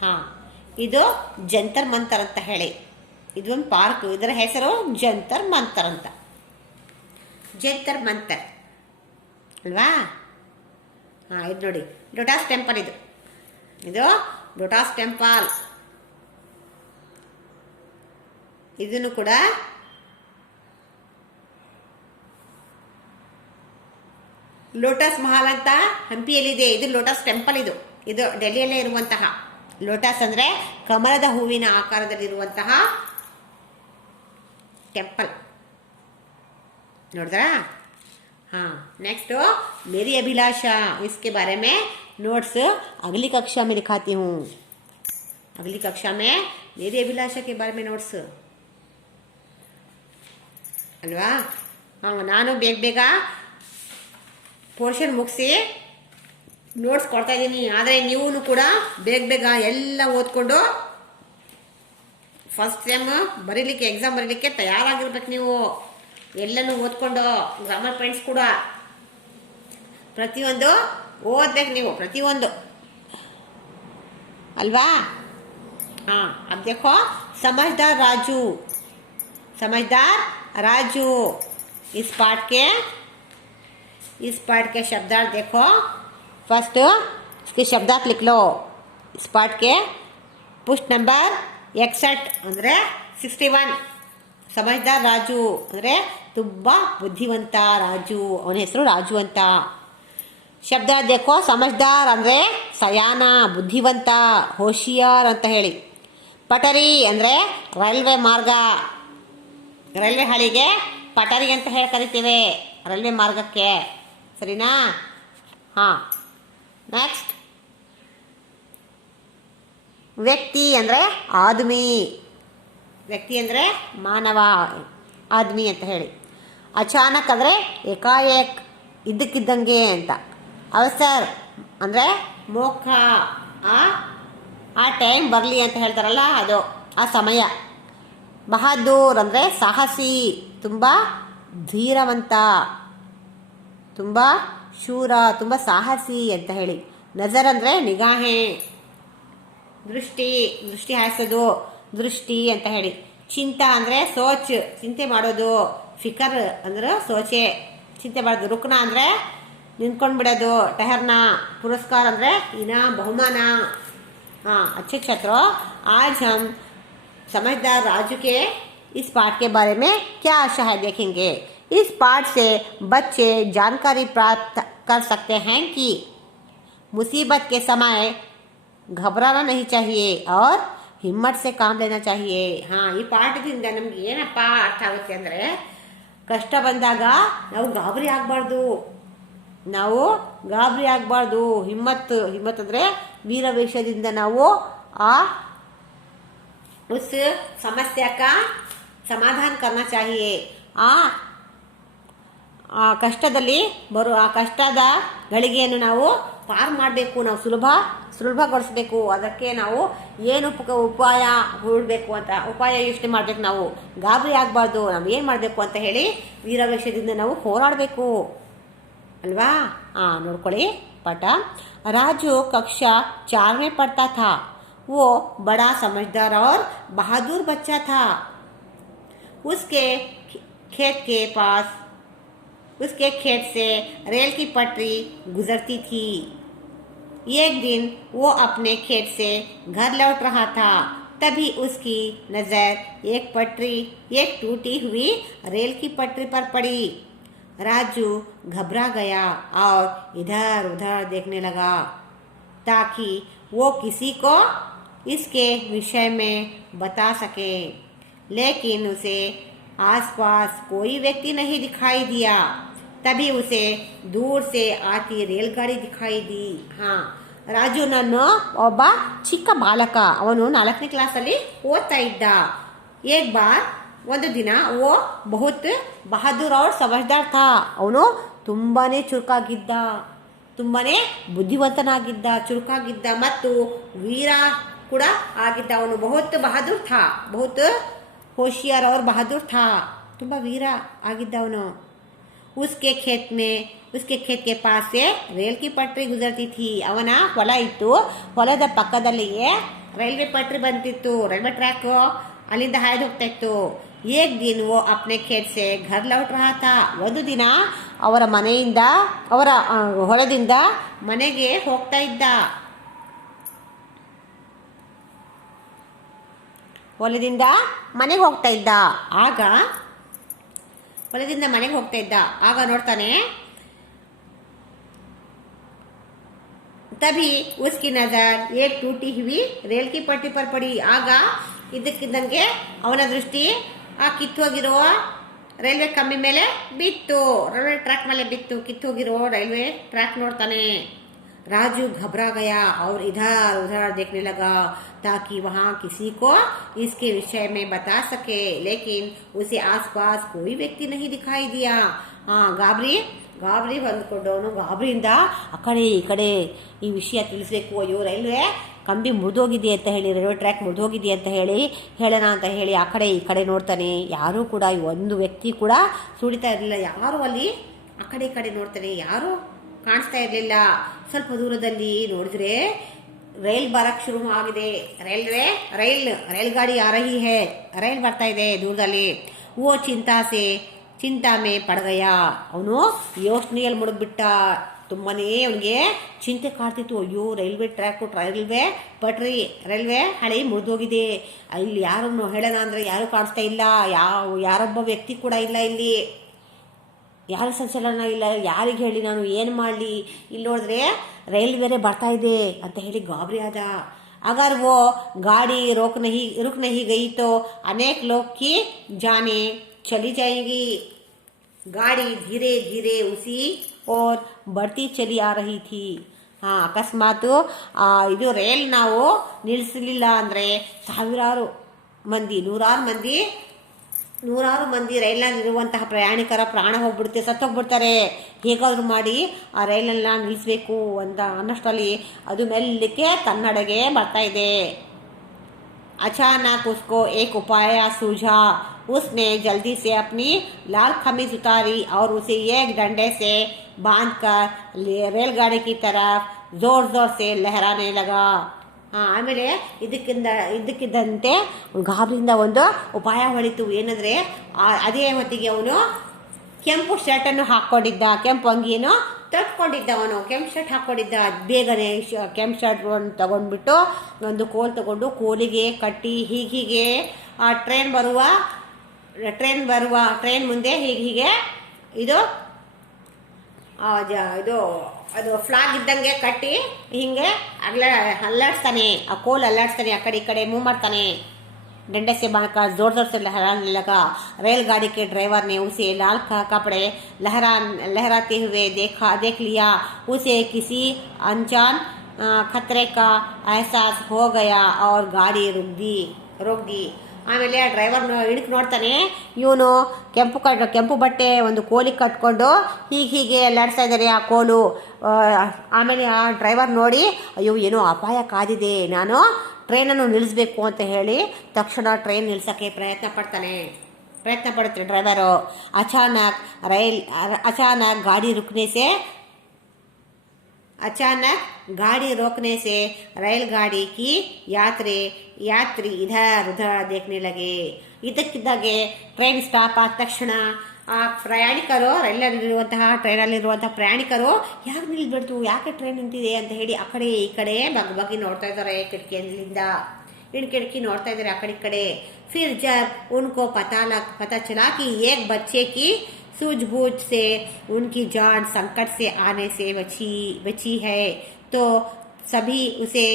ಹಾಂ. ಇದು ಜಂತರ್ ಮಂತರ್ ಅಂತ ಹೇಳಿ, ಇದೊಂದು ಪಾರ್ಕ್, ಇದರ ಹೆಸರು ಜಂತರ್ ಮಂತರ್ ಅಂತ. ಜಂತರ್ ಮಂತರ್ ಅಲ್ವಾ? ಹಾಂ. ಇದು ನೋಡಿ, ಲೋಟಸ್ ಟೆಂಪಲ್. ಇದು ಲೋಟಸ್ ಟೆಂಪಲ್. ಇದನ್ನು ಕೂಡ ಲೋಟಸ್ ಮಹಲ್ ಅಂತ ಹಂಪಿಯಲ್ಲಿದೆ. ಇದು ಲೋಟಸ್ ಟೆಂಪಲ್. ಇದು ಡೆಲ್ಲಿಯಲ್ಲೇ ಇರುವಂತಹ. ಲೋಟಸ್ ಅಂದರೆ ಕಮಲದ ಹೂವಿನ ಆಕಾರದಲ್ಲಿರುವಂತಹ ಟೆಂಪಲ್. ನೋಡಿದ್ರಾ? हाँ. नेक्स्ट मेरी अभिलाषा, इसके बारे में नोट्स अगली कक्षा में लिखाती हूँ. अगली कक्षा में मेरी अभिलाषा के बारे में नोट्स ಅಲ್ವಾ? ನಾನು ಬೇಗ ಪೋರ್ಷನ್ ಮುಗಿಸಿ ನೋಟ್ಸ್ ಕೊಡ್ತಾ ಇದ್ದೀನಿ. ಆದರೆ ನೀವು ಕೂಡ ಬೇಗ ಎಲ್ಲ ಓದ್ಕೊಂಡು ಫಸ್ಟ್ ಟೈಮ್ ಬರೀಲಿಕ್ಕೆ, ಎಕ್ಸಾಮ್ ಬರೀಲಿಕ್ಕೆ ತಯಾರಾಗಿರ್ಬೇಕು. ನೀವು ಎಲ್ಲನೂ ಓದ್ಕೊಂಡು, ಗ್ರಾಮರ್ ಪಾಯಿಂಟ್ಸ್ ಕೂಡ ಪ್ರತಿಯೊಂದು ಓದ್ಬೇಕು ನೀವು, ಪ್ರತಿಯೊಂದು ಅಲ್ವಾ? हाँ. अब देखो, समझदार राजू इस पाठ के शब्दार्थ देखो. फर्स्ट इसके शब्दार्थ लिख लो. इस पाठ के पुष्ट नंबर 61 ಅಂದರೆ 61 ಸಮಜ್ದಾರ್ ರಾಜು ಅಂದರೆ ತುಂಬ ಬುದ್ಧಿವಂತ ರಾಜು, ಅವನ ಹೆಸರು ರಾಜು ಅಂತ. ಶಬ್ದ ದೇಖೋ, ಸಮಜ್ದಾರ್ ಅಂದರೆ ಸಯಾನ, ಬುದ್ಧಿವಂತ, ಹೋಶಿಯಾರ್ ಅಂತ ಹೇಳಿ. ಪಟರಿ ಅಂದರೆ ರೈಲ್ವೆ ಮಾರ್ಗ, ರೈಲ್ವೆ ಹಳಿಗೆ ಪಟರಿ ಅಂತ ಹೇಳಿ ಕರಿತೇವೆ, ರೈಲ್ವೆ ಮಾರ್ಗಕ್ಕೆ. ಸರಿನಾ? ಹಾಂ. ನೆಕ್ಸ್ಟ್, ವ್ಯಕ್ತಿ ಅಂದರೆ ಆದ್ಮಿ, ವ್ಯಕ್ತಿ ಅಂದರೆ ಮಾನವ, ಆದ್ಮಿ ಅಂತ ಹೇಳಿ. ಅಚಾನಕ್ ಅಂದರೆ ಏಕಾಏಕ್, ಇದ್ದಕ್ಕಿದ್ದಂಗೆ ಅಂತ. ಅವಸರ್ ಅಂದರೆ ಮೋಕ್ಷ, ಆ ಟೈಮ್ ಬರಲಿ ಅಂತ ಹೇಳ್ತಾರಲ್ಲ ಅದು, ಆ ಸಮಯ. ಬಹದ್ದೂರ್ ಅಂದರೆ ಸಾಹಸಿ, ತುಂಬ ಧೀರವಂತ, ತುಂಬ ಶೂರ, ತುಂಬ ಸಾಹಸಿ ಅಂತ ಹೇಳಿ. ನಜರ್ ಅಂದರೆ ನಿಗಾಹೆ, ದೃಷ್ಟಿ, ದೃಷ್ಟಿ ಹಾಯಿಸೋದು, ದೃಷ್ಟಿ ಅಂತ ಹೇಳಿ. ಚಿಂತಾ ಅಂದರೆ ಸೋಚ್, ಚಿಂತೆ ಮಾಡೋದು. ಫಿಕರ್ ಅಂದ್ರೆ ಸೋಚೆ, ಚಿಂತೆ ಮಾಡೋದು. ರುಕ್ನ ಅಂದರೆ ನಿಂತ್ಕೊಂಡು ಬಿಡೋದು. ಟಹರ್ನಾ, ಪುರಸ್ಕಾರ ಅಂದರೆ ಇನಾಮ್, ಬಹುಮಾನ. हाँ, अच्छे छात्रों, आज हम समझदार राजू के इस पाठ के बारे में क्या आशा है देखेंगे। इस पाठ से बच्चे जानकारी प्राप्त कर सकते हैं कि मुसीबत के समय घबराना नहीं चाहिए और ಹಿಮ್ಮತ್ ಸೆ ಕಾಮ್ ಲೇನಾ ಚಾಹಿಯೇ. ಹಾಂ, ಈ ಪಾಠದಿಂದ ನಮ್ಗೆ ಏನಪ್ಪ ಅರ್ಥ ಆಗುತ್ತೆ ಅಂದರೆ, ಕಷ್ಟ ಬಂದಾಗ ನಾವು ಗಾಬರಿ ಆಗಬಾರ್ದು, ನಾವು ಗಾಬರಿ ಆಗಬಾರ್ದು. ಹಿಮ್ಮತ್ ಅಂದರೆ ವೀರವೇಷದಿಂದ ನಾವು उस समस्या का समाधान करना चाहिए. ಆ ಕಷ್ಟದಲ್ಲಿ ಆ ಕಷ್ಟದ ಗಳಿಗೆಯನ್ನು ನಾವು ಪಾರು ಮಾಡಬೇಕು, ನಾವು ಸುಲಭಗೊಳಿಸಬೇಕು. ಅದಕ್ಕೆ ನಾವು ಏನು ಉಪಾಯ ಹೂಡಬೇಕು ಅಂತ ಉಪಾಯ ಯೋಚನೆ ಮಾಡಬೇಕು. ನಾವು ಗಾಬರಿ ಆಗಬಾರ್ದು, ನಾವು ಏನು ಮಾಡಬೇಕು ಅಂತ ಹೇಳಿ ವೀರವೇಷದಿಂದ ನಾವು ಹೋರಾಡಬೇಕು ಅಲ್ವಾ. ನೋಡ್ಕೊಳ್ಳಿ पाठ. राजू कक्षा 4 में पढ़ता था. वो बड़ा समझदार और बहादुर बच्चा था. उसके खेत से रेल की पटरी गुजरती थी. एक दिन वो अपने खेत से घर लौट रहा था. तभी उसकी नजर एक टूटी हुई रेल की पटरी पर पड़ी. राजू घबरा गया और इधर उधर देखने लगा ताकि वो किसी को इसके विषय में बता सके, लेकिन उसे आसपास कोई व्यक्ति नहीं दिखाई दिया. तभी उसे दूर से आती रेलगाड़ी दिखाई दी. हाँ, ರಾಜು ಒಬ್ಬ ಚಿಕ್ಕ ಬಾಲಕ, ಅವನು 4ನೇ ಕ್ಲಾಸಲ್ಲಿ ಓದ್ತಾ ಇದ್ದ. ಏಕ್ ಬಾರ್, ಒಂದು ದಿನ, ಓ ಬಹುತ್ ಬಹದ್ದೂರ್ ಔರ್ ಸಮಜ್ದಾರ್ ಥಾ, ಅವನು ತುಂಬಾನೇ ಚುರುಕಾಗಿದ್ದ, ತುಂಬಾನೇ ಬುದ್ಧಿವಂತನಾಗಿದ್ದ, ಚುರುಕಾಗಿದ್ದ ಮತ್ತು ವೀರ ಕೂಡ ಆಗಿದ್ದ. ಅವನು ಬಹುತ್ ಬಹದ್ದೂರ್ ಥಾ, ಬಹುತ್ ಹೋಶಿಯಾರ್ ಔರ್ ಬಹದ್ದೂರ್ ಥಾ, ತುಂಬ ವೀರ ಆಗಿದ್ದ ಅವನು. उसके खेत के पास से रेल की पटरी गुजरती थी. ಅವನ ಹೊಲ ಇತ್ತು, ಹೊಲದ ಪಕ್ಕದಲ್ಲಿಯೇ ರೈಲ್ವೆ ಪಟ್ರಿ ಬಂತಿತ್ತು, ರೈಲ್ವೆ ಟ್ರ್ಯಾಕ್ ಅಲ್ಲಿಂದ ಹಾಯ್ದು ಹೋಗ್ತಾ ಇತ್ತು. एक दिन वो अपने खेत से घर लौट रहा था. ಒಂದು ದಿನ ಅವರ ಹೊಲದಿಂದ ಮನೆಗೆ ಹೋಗ್ತಾ ಇದ್ದ. ಹೊಲದಿಂದ ಮನೆಗೆ ಹೋಗ್ತಾ ಇದ್ದ. ಆಗ ನೋಡ್ತಾನೆ, तभी उसकी नजर एक टूटी हुई रेल की पट्टी पर पड़ी. ಆಗ ಇದ್ದಕ್ಕಿದ್ದಂಗೆ ಅವನ ದೃಷ್ಟಿ ಆ ಕಿತ್ತೋಗಿರುವ ರೈಲ್ವೆ ಕಂಬಿ ಮೇಲೆ ಬಿತ್ತು, ರೈಲ್ವೆ ಟ್ರ್ಯಾಕ್ ಮೇಲೆ ಬಿತ್ತು. ಕಿತ್ತೋಗಿರೋ ರೈಲ್ವೆ ಟ್ರ್ಯಾಕ್ ನೋಡ್ತಾನೆ. राजू घबरा गया और इधर उधर देखने लगा ताकि वहाँ किसी को इसके विषय में बता सके, लेकिन उसे आसपास कोई व्यक्ति नहीं दिखाई दिया. ಗಾಬರಿ ಹೊಂದ್ಕೊಂಡವನು ಗಾಬರಿಯಿಂದ ಆ ಕಡೆ ಈ ಕಡೆ ಈ ವಿಷಯ ತಿಳಿಸ್ಬೇಕು. ಅಯ್ಯೋ, ರೈಲ್ವೆ ಕಂಬಿ ಮುರಿದೋಗಿದೆ ಅಂತ ಹೇಳಿ, ರೈಲ್ವೆ ಟ್ರ್ಯಾಕ್ ಮುರಿದೋಗಿದೆ ಅಂತ ಹೇಳೋಣ ಅಂತ ಹೇಳಿ ಆ ಕಡೆ ಈ ಕಡೆ ನೋಡ್ತಾನೆ. ಯಾರೂ ಕೂಡ, ಒಂದು ವ್ಯಕ್ತಿ ಕೂಡ ಸುಳಿತಾ ಇರಲಿಲ್ಲ. ಯಾರು ಅಲ್ಲಿ ಆ ಕಡೆ ಈ ಕಡೆ ನೋಡ್ತಾನೆ, ಯಾರು ಕಾಣಿಸ್ತಾ ಇರಲಿಲ್ಲ. ಸ್ವಲ್ಪ ದೂರದಲ್ಲಿ ನೋಡಿದ್ರೆ ರೈಲ್ ಬರಕ್ಕೆ ಶುರು ಆಗಿದೆ. ರೈಲ್ ಗಾಡಿ ಆ ರಹಿ ಹೇ, ರೈಲ್ ಬರ್ತಾ ಇದೆ ದೂರದಲ್ಲಿ. ಓ ಚಿಂತಾ ಸೆ ಚಿಂತಾ ಮೇ ಪಡ್ ಗಯಾ. ಅವನು ಯೋಚನೆಯಲ್ಲಿ ಮುಳುಗ್ಬಿಟ್ಟ. ತುಂಬನೇ ಅವನಿಗೆ ಚಿಂತೆ ಕಾಡ್ತಿತ್ತು. ಅಯ್ಯೋ, ರೈಲ್ವೆ ಟ್ರ್ಯಾಕು, ರೈಲ್ವೆ ಹಳಿ ಮುರಿದೋಗಿದೆ. ಇಲ್ಲಿ ಯಾರನ್ನು ಹೇಳೋಣ ಅಂದರೆ ಯಾರೂ ಕಾಣಿಸ್ತಾ ಇಲ್ಲ. ಯಾರೊಬ್ಬ ವ್ಯಕ್ತಿ ಕೂಡ ಇಲ್ಲ ಇಲ್ಲಿ. ಯಾರು ಸಂಚಲನ ಇಲ್ಲ. ಯಾರಿಗೆ ಹೇಳಿ ನಾನು ಏನು ಮಾಡಲಿ? ಇಲ್ಲಿ ನೋಡಿದ್ರೆ ರೈಲ್ ಬೇರೆ ಬರ್ತಾ ಇದೆ ಅಂತ ಹೇಳಿ ಗಾಬರಿ ಆದ. अगर वो गाड़ी रुक नहीं गई तो अनेक लोग की जाने चली जाएगी. गाड़ी धीरे धीरे उसी और बढ़ती चली आ रही थी. ಅಕಸ್ಮಾತ್ ಇದು ರೈಲ್ ನಾವು ನಿಲ್ಲಿಸಲಿಲ್ಲ ಅಂದರೆ ನೂರಾರು ಮಂದಿ ರೈಲ್ನಲ್ಲಿರುವಂತಹ ಪ್ರಯಾಣಿಕರ ಪ್ರಾಣ ಹೋಗ್ಬಿಡುತ್ತೆ, ಸತ್ತೋಗ್ಬಿಡ್ತಾರೆ. ಹೇಗಾದರೂ ಮಾಡಿ ಆ ರೈಲನ್ನ ನಿಲ್ಲಿಸಬೇಕು ಅಂತ ಅನ್ನಷ್ಟರಲ್ಲಿ ಅದು ಮೆಲ್ಲಕ್ಕೆ ಕನ್ನಡಗೆ ಬರ್ತಾ ಇದೆ. अचानक उसको एक उपाय सूझा. उसने जल्दी से अपनी लाल कमीज उतारी और उसे एक डंडे से बांधकर रेलगाड़ी की तरफ जोर जोर से लहराने लगा. ಆಮೇಲೆ ಇದಕ್ಕಿದ್ದಂತೆ ಗಾಬರಿಯಿಂದ ಒಂದು ಉಪಾಯ ಹೊಳಿತು. ಏನಂದರೆ ಅದೇ ಹೊತ್ತಿಗೆ ಅವನು ಕೆಂಪು ಶರ್ಟನ್ನು ಹಾಕ್ಕೊಂಡಿದ್ದ, ಕೆಂಪು ಅಂಗಿಯನ್ನು ತಟ್ಕೊಂಡಿದ್ದ. ಅವನು ಕೆಂಪು ಶರ್ಟ್ ಹಾಕ್ಕೊಂಡಿದ್ದ. ಬೇಗನೆ ಕೆಂಪು ಶರ್ಟ್ ತಗೊಂಡ್ಬಿಟ್ಟು ಒಂದು ಕೋಲ್ ತಗೊಂಡು ಕೋಲಿಗೆ ಕಟ್ಟಿ ಹೀಗೆ ಆ ಟ್ರೈನ್ ಮುಂದೆ ಹೀಗೆ ಇದು ಅದು ಫ್ಲಾಗ್ ಇದ್ದಂಗೆ ಕಟ್ಟಿ ಹಿಂಗೆ ಅಲ್ಲಾಡ್ಸ್ತಾನೆ. ಆ ಕೋಲ್ ಅಲ್ಲಾಡ್ಸ್ತಾನೆ, ಆ ಕಡೆ ಈ ಕಡೆ ಮೂವ್ ಮಾಡ್ತಾನೆ. डंडे से बांधकर जोर जोर से लहराने लगा. रेलगाड़ी के ड्राइवर ने उसे लाल कपड़े लहराते हुए देख लिया. उसे किसी अनजान खतरे का एहसास हो गया और गाड़ी रुक दी. ಆಮೇಲೆ ಆ ಡ್ರೈವರ್ ಇಣಕ್ ನೋಡ್ತಾನೆ. ಇವನು ಕೆಂಪು ಬಟ್ಟೆ ಒಂದು ಕೋಲಿಗೆ ಕಟ್ಕೊಂಡು ಹೀಗೆ ಎಲ್ಲಾಡ್ಸ್ತಾ ಇದ್ದಾರೆ ಆ ಕೋಲು. ಆಮೇಲೆ ಆ ಡ್ರೈವರ್ ನೋಡಿ, ಅಯ್ಯೋ ಏನೋ ಅಪಾಯ ಕಾದಿದೆ, ನಾನು ಟ್ರೈನನ್ನು ನಿಲ್ಲಿಸಬೇಕು ಅಂತ ಹೇಳಿ ತಕ್ಷಣ ಟ್ರೈನ್ ನಿಲ್ಸೋಕ್ಕೆ ಪ್ರಯತ್ನ ಪಡುತ್ತೆ ಡ್ರೈವರು. अचानक गाड़ी रोकने से रेलगाड़ी की यात्री इधर उधर देखने लगे. ಇದಕ್ಕಿದ್ದಾಗೆ ಟ್ರೈನ್ ಸ್ಟಾಪ್ ಆದ ತಕ್ಷಣ ಆ ಪ್ರಯಾಣಿಕರು, ಟ್ರೈನಲ್ಲಿರುವಂತಹ ಪ್ರಯಾಣಿಕರು ಯಾಕೆ ನಿಲ್ಬಿಡ್ತು, ಯಾಕೆ ಟ್ರೈನ್ ನಿಂತಿದೆ ಅಂತ ಹೇಳಿ ಆ ಕಡೆ ಈ ಕಡೆ ಬಗ್ಗಿ ನೋಡ್ತಾ ಇದ್ದಾರೆ. ಕಿಟಕಿ ನೋಡ್ತಾ ಇದ್ದಾರೆ ಆ ಕಡೆ ಈ ಕಡೆ. फिर जब उनको पता चला कि एक बच्चे की सूझबूझ से उनकी जान संकट से आने से बची है तो सभी उसे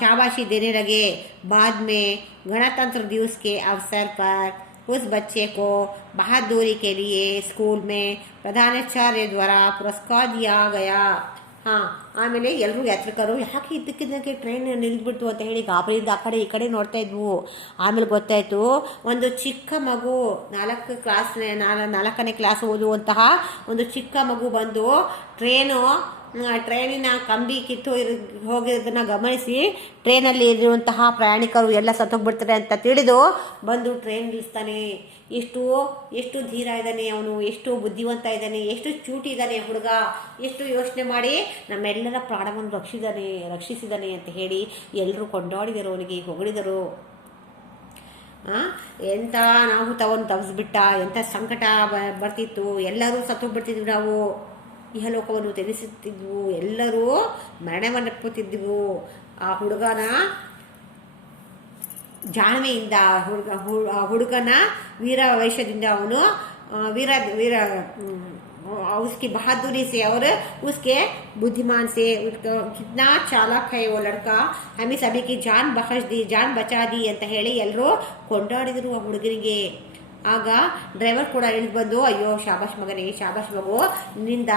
शाबाशी देने लगे. बाद में गणतंत्र दिवस के अवसर पर उस बच्चे को बहादुरी के लिए स्कूल में प्रधानाचार्य द्वारा पुरस्कार दिया गया. ಆಮೇಲೆ ಎಲ್ಲರೂ ಯಾತ್ರಿಕರು ಯಾಕೆ ಇದ್ದಕ್ಕಿದ್ದಕ್ಕೆ ಟ್ರೈನ್ ನಿಲ್ಬಿಡ್ತು ಅಂತ ಹೇಳಿ ಗಾಬರಿಯಿಂದ ಆ ಕಡೆ ಈ ಕಡೆ ನೋಡ್ತಾ ಇದ್ವು. ಆಮೇಲೆ ಗೊತ್ತಾಯ್ತು, ಒಂದು ಚಿಕ್ಕ ಮಗು 4ನೇ ಕ್ಲಾಸ್ ಓದುವಂತಹ ಒಂದು ಚಿಕ್ಕ ಮಗು ಬಂದು ಟ್ರೈನಿನ ಕಂಬಿ ಹೋಗಿರೋದನ್ನ ಗಮನಿಸಿ ಟ್ರೈನಲ್ಲಿ ಇರುವಂತಹ ಪ್ರಯಾಣಿಕರು ಎಲ್ಲ ಸತ್ತೋಗ್ಬಿಡ್ತಾರೆ ಅಂತ ತಿಳಿದು ಬಂದು ಟ್ರೈನ್ ನಿಲ್ಲಿಸ್ತಾನೆ. ಎಷ್ಟು ಧೀರ ಇದ್ದಾನೆ ಅವನು, ಎಷ್ಟು ಬುದ್ಧಿವಂತ ಇದ್ದಾನೆ, ಎಷ್ಟು ಚೂಟಿ ಇದ್ದಾನೆ ಹುಡುಗ, ಎಷ್ಟು ಯೋಚನೆ ಮಾಡಿ ನಮ್ಮೆಲ್ಲರ ಪ್ರಾಣವನ್ನು ರಕ್ಷಿಸಿದ್ದಾನೆ ಅಂತ ಹೇಳಿ ಎಲ್ಲರೂ ಕೊಂಡಾಡಿದರು, ಅವನಿಗೆ ಹೊಗಳಿದರು. ಎಂಥ ಅನಾಹುತವನ್ನು ತಪ್ಪಿಸ್ಬಿಟ್ಟ, ಎಂಥ ಸಂಕಟ ಬರ್ತಿತ್ತು, ಎಲ್ಲರೂ ಸತ್ತೋಗ್ಬಿಡ್ತಿದ್ವಿ, ನಾವು ಇಹಲೋಕವನ್ನು ತ್ಯಜಿಸುತ್ತಿದ್ವು, ಎಲ್ಲರೂ ಮರಣವನ್ನಪ್ಪುತ್ತಿದ್ದೆವು. ಆ ಹುಡುಗನ ಜಾಣ್ಮೆಯಿಂದ, ಹುಡುಗನ ವೀರಾವೇಶದಿಂದ ಅವನು उसकी बहादुरी से और उसके बुद्धिमान से कितना चालाक है वो लड़का, हमें सभी की जान बचा दी ಅಂತ ಹೇಳಿ ಎಲ್ಲರೂ ಕೊಂಡಾಡಿದರು ಆ ಹುಡುಗನಿಗೆ. ಆಗ ಡ್ರೈವರ್ ಕೂಡ ಇಳಿದು ಬಂದು, ಅಯ್ಯೋ ಶಾಬಾಷ್ ಮಗನೇ, ಶಾಬಾಷ್ ಮಗು, ನಿನ್ನಿಂದ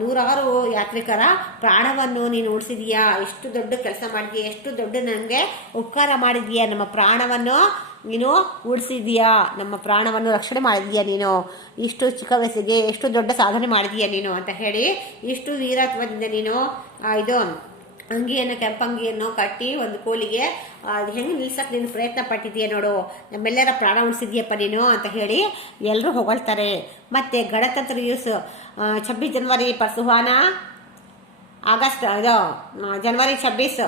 ನೂರಾರು ಯಾತ್ರಿಕರ ಪ್ರಾಣವನ್ನು ನೀನು ಉಳಿಸಿದೀಯಾ, ಎಷ್ಟು ದೊಡ್ಡ ಕೆಲಸ ಮಾಡಿದೀಯ, ಎಷ್ಟು ದೊಡ್ಡ ನನಗೆ ಉಪಕಾರ ಮಾಡಿದೀಯಾ, ನಮ್ಮ ಪ್ರಾಣವನ್ನು ನೀನು ಉಳಿಸಿದೀಯಾ, ನಮ್ಮ ಪ್ರಾಣವನ್ನು ರಕ್ಷಣೆ ಮಾಡಿದೀಯಾ, ನೀನು ಇಷ್ಟು ಚಿಕ್ಕ ವಯಸ್ಸಿಗೆ ಎಷ್ಟು ದೊಡ್ಡ ಸಾಧನೆ ಮಾಡಿದೀಯಾ ನೀನು ಅಂತ ಹೇಳಿ, ಇಷ್ಟು ವೀರತ್ವದಿಂದ ನೀನು ಕೆಂಪಂಗಿಯನ್ನು ಕಟ್ಟಿ ಒಂದು ಕೋಲಿಗೆ ಹೆಂಗೆ ನಿಲ್ಸಕ್ಕೆ ನೀನು ಪ್ರಯತ್ನ ಪಟ್ಟಿದೀಯ ನೋಡು, ನಮ್ಮೆಲ್ಲರ ಪ್ರಾಣ ಉಳಿಸಿದ್ಯಪ್ಪ ನೀನು ಅಂತ ಹೇಳಿ ಎಲ್ಲರೂ ಹೊಗಳ್ತಾರೆ. ಮತ್ತು ಗಣತಂತ್ರ ದಿವಸ 26 ಜನವರಿ ಪರ್ಸುಹಾನ ಆಗಸ್ಟ್ ಜನವರಿ 26